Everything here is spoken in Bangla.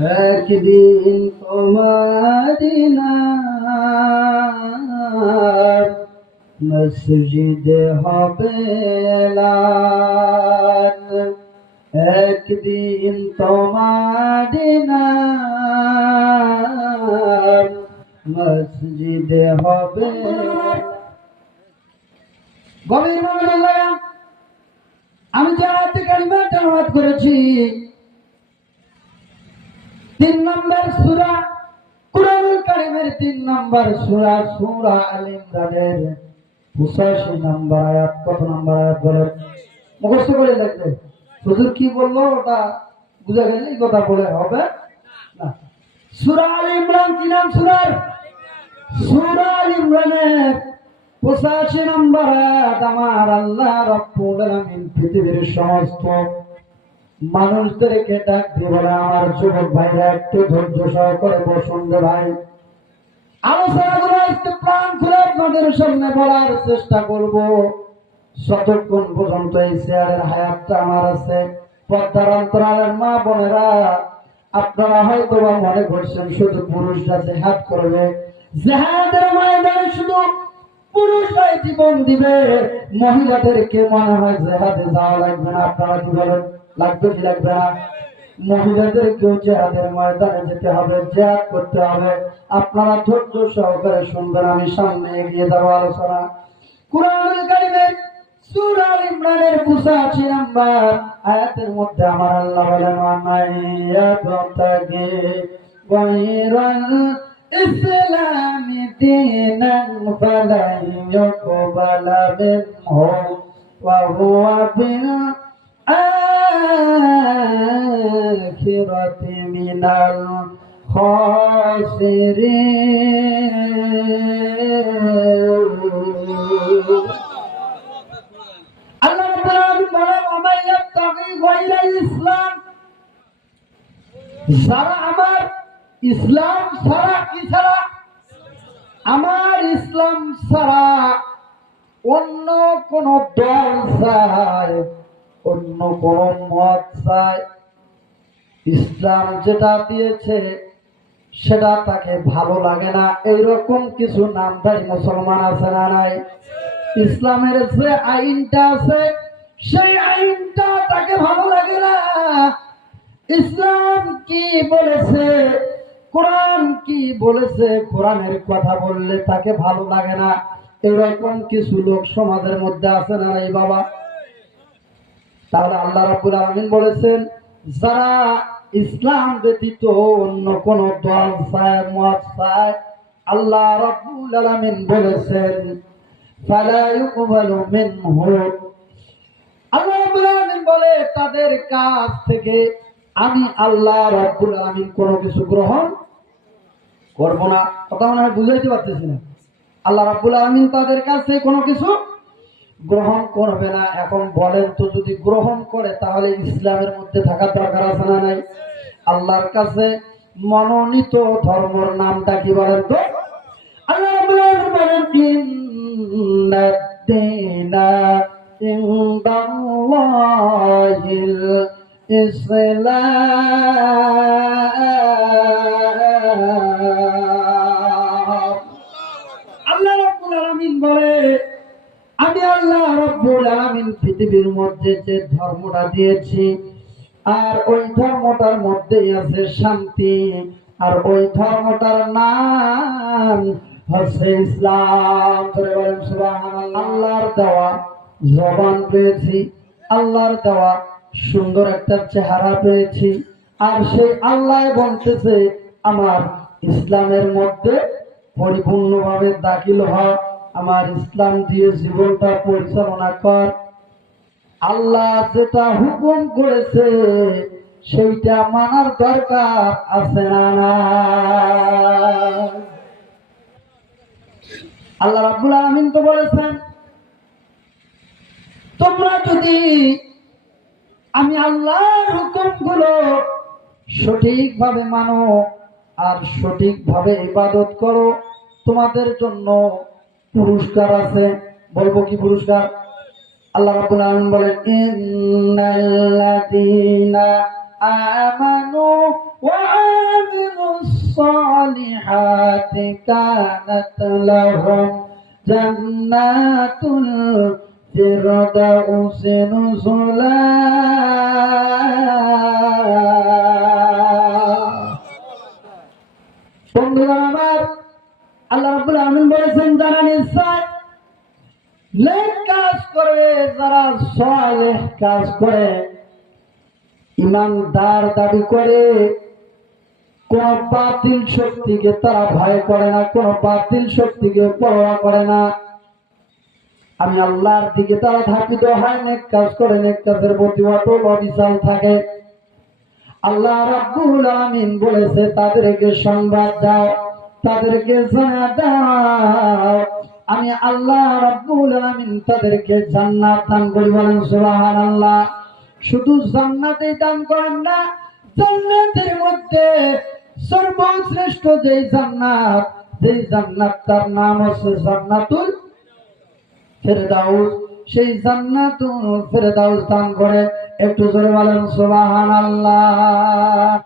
একদিন তোমারি নাম মসজিদে হবে এলান, একদিন তোমারি নাম মসজিদে হবে। গভীর মনোযোগ লাগান। আমি যে আয়াতে কারিমা তেলাওয়াত করেছি 3 নম্বর সূরা, কুরআনুল কারীমের 3 নম্বর সূরা, সূরা আল ইমরানের 85 নম্বর আয়াত। কত নম্বর আয়াত বলেন? মুখস্থ করে লিখবে। হুজুর কি বললো ওটা বুঝা গেলে এই কথা বলে হবে না। সূরা আল ইমরান কি নাম সূরার? সূরা আল ইমরানের 85 নম্বর আয়াত। আমার আল্লাহ রাব্বুল আলামিন পৃথিবীর সমস্ত মানুষদেরকে ডাক দিয়ে বলে, আমার যুবক ভাইরা একটু ধৈর্য সহকারে বসুন রে ভাই। আলোচনাগুলো একটু প্রাণ খুলে আপনাদের সামনে বলার চেষ্টা করব। যতক্ষণ পর্যন্ত এই চেয়ারের হায়াতটা আমার আছে, পর্দার অন্তরালের মা বোনেরা, আপনারা হয়তো মনে করছেন শুধু পুরুষরা জিহাদ করবে, জিহাদের ময়দানে শুধু পুরুষরাই জীবন দিবে, মহিলাদেরকে মনে হয় জিহাদে যাওয়া লাগবে না। আপনারা কি বলেন, লাগবে কি লাগবে না? মহিলাদেরকেও জিহাদের ময়দানে যেতে হবে, জিহাদ করতে হবে। আপনারা ধৈর্য সহকারে শুনবেন, আমি সামনে এগিয়ে যাব আলোচনা। কুরআনুল কারীমের সূরা আল ইমরানের 85 নম্বর আয়াতের মধ্যে আমার আল্লাহ বলেন, ওয়ামাইয়াতাগি গায়রাল ইসলামি দীনান ফালান ইউকবালা মিনহু ওয়া হুয়া বিল আখিরাতি মিনাল খাসিরিন। আল্লাহ রাব্বুল আলামিন বলেন, ওয়ামাইয়াতাগি গায়রাল ইসলাম, যারা আমার ইসলাম ছাড়া, কি ছাড়া? আমার ইসলাম ছাড়া অন্য কোন দল চায়, অন্য কোন মত চায়, ইসলাম যেটা দিয়েছে সেটা তাকে ভালো লাগে না, এইরকম কিছু নামধারী মুসলমান আছে না নাই? ইসলামের যে আইনটা আছে সেই আইনটা তাকে ভালো লাগে না। ইসলাম কি বলেছে, কোরআন কি বলেছে, কোরআনের কথা বললে তাকে ভালো লাগে না, এরকম কিছু লোক সমাজের মধ্যে আছে না এই বাবা? তাহলে আল্লাহ রাব্বুল আলামিন বলেছেন, যারা ইসলাম ব্যতীত অন্য কোন দল চায়, মত চায়, আল্লাহ রাব্বুল আলামিন বলেছেন ফালা ইউকবালু মিনহু, আল্লাহ রাব্বুল আলামিন বলে তাদের কাছ থেকে আমি আল্লাহ রাব্বুল আলামিন কোনো কিছু গ্রহণ করব না। কথা মনে হয় বুঝাইতে পারতেছি না। আল্লাহ রাব্বুল আলামিন তাদের কাছে কোনো কিছু গ্রহণ করবে না। এখন বলেন তো, যদি গ্রহণ করে তাহলে ইসলামের মধ্যে থাকার দরকার আছে না নাই? আল্লাহর কাছে মনোনীত ধর্মের নামটা কি বলেন তো? আল্লাহ রাব্বুল আলামিন বলেন, ইন্নাদ-দীনা ইনদাল্লাহিল ইসলাম। আল্লাহ রাব্বুল আলামিন বলে, আমি আল্লাহ রাব্বুল আলামিন পৃথিবীর মধ্যে যে ধর্মটা দিয়েছি, আর ওই ধর্মটার মধ্যেই আছে শান্তি, আর ওই ধর্মটার নাম হচ্ছে ইসলাম। ধরে বলেন সুবহানাল্লাহ। আল্লাহর দেওয়া জবান পেয়েছি, আল্লাহর দেওয়া সুন্দর একটা চেহারা পেয়েছি, আর সেই আল্লাহ বলতেছে আমার ইসলামের মধ্যে পরিপূর্ণভাবে দাখিল হ, আমার ইসলাম দিয়ে জীবনটা পরিচালনা কর। আল্লাহ যেটা হুকুম করেছে সেইটা মানার দরকার আছে না না? আল্লাহ রাব্বুল আলামিন তো বলেছেন, তোমরা যদি আমি আল্লাহর হুকুমগুলো সঠিকভাবে মানো আর সঠিকভাবে ইবাদত করো, তোমাদের জন্য পুরস্কার আছে। বলবো কি পুরস্কার? আল্লাহ রাব্বুল আলামিন বলেন, ইন্নাল্লাযীনা আমানু ওয়া كانت لهم جنات الفردوس نزلا বন্ধুরা আমার, আল্লাহ রাব্বুল আলামিন বলেছেন যারা নিশ্চয় নেক কাজ করে, যারা সালেহ কাজ করে, ইমানদার দাবি করে, কোন বাতিল শক্তিকে তারা ভয় করে না, কোন বাতিল শক্তিকে পরোয়া করে না। আমি আল্লাহর দিকে তারা ধাবিত হয়, নেক কাজ করে, নেক কাজের প্রতি অটল অবিচল থাকে। আল্লাহ রাব্বুল আলামিন বলেছে তাদেরকে সংবাদ দাও, তাদেরকে জানা দাও, আমি আল্লাহ রাব্বুল আলামিন তাদেরকে জান্নাত দান করি। বলেন সুবহানাল্লাহ। শুধু জান্নাতেই দান করেন না, জান্নাতের মধ্যে সর্বশ্রেষ্ঠ যে জান্নাত, সেই জান্নাতটার নাম হচ্ছে জান্নাতুল ফেরদাউস। সেই জান্নাতুল ফেরদাউস দান করে। একটু জোরে বলেন সুবহানাল্লাহ।